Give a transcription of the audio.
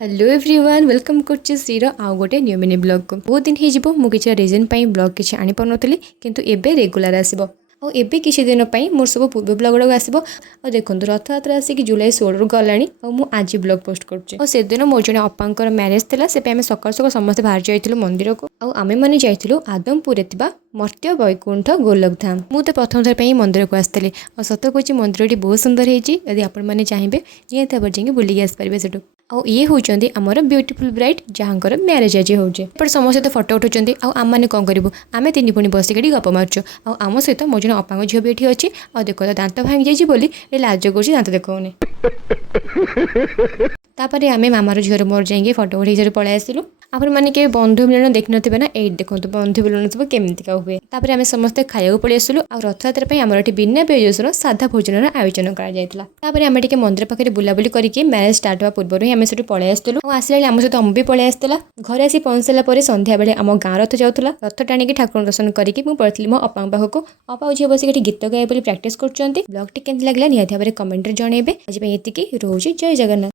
Hello everyone welcome करछि श्रीर आउ गोटे न्यू मिनी ब्लॉग को बहुत दिन हो मुझे रिजन ब्लॉग किसी आनी पारुनथली किंतु एबे रेगुलर आसीबो और एबे किसी दिन पई मोर सब पूर्व ब्लॉग गुड़ा आसीबो और देखंतु रथयात्रा आसिक जुलाई 16 रु गलानी और मु आज ब्लॉग पोस्ट करछि और से दिन मोर जने अपांकर मैरेज थिला से पे हम सकाळ सकाळ समस्त बाहर जाइथिलु मंदिर को और आमे माने जाइथिलु आदमपुर एतिबा मर्त्य वैकुंठ गोलकधाम मु तो प्रथम थर पे मंदिर को आस्तली और सत कहछि मंदिरटी बहुत सुंदर हेछि यदि आपण माने चाहिबे नियत भाବରେ जाइके बुलिक आस परिबे सेटु और ये होचंदी हमर ब्यूटीफुल ब्राइड जहाँकर मैरेज आज होचे पर समस्त फोटो उठाउछंदी और आम माने कोन करिवु आमे तीन पुणी बसिकड़ी गप मारछु और आम सहित मो जन अपांग झियो भी एठी अछि और देखो तो दांत भांगी जाइछि बोली ए लाज करछि दांत देखौनी तापर आमे मामार झियोर मोर जाइके फोटो उठै जरे पळै आसिलु आपण माने के बंधु मिलन देख नथिबे ना ए देखंतु बंधु मिलन सब केमिति का हुए तापर आमे समस्त खाइयो पळै आसिलु और रथयात्रा पई हमर एठी बिना पेजसर साधा भोजनर आयोजन करा जायतला तापर आमे टिके मंदिर पाखरे बुलाबुली करिके मैरेज स्टार्ट हुआ पूर्व ही आमे सेठी पळै आसिलु और आसिला आम सहित अम्बी पळै आसितला घरे आसी पहुंचला परे संध्या बेले आम गाँ रथ जाउतला रथ टाणिके ठाकुर दर्शन करिके मु पळथिलि मो अपांग पाखको अपा झियो बसिके गीत गाय बोली प्रैक्टिस करचंती ब्लॉग टी केमति लागला निहाती भाबरे कमेंट रे जणेबे आज पई एतिकी रोजी जय जगन्नाथ।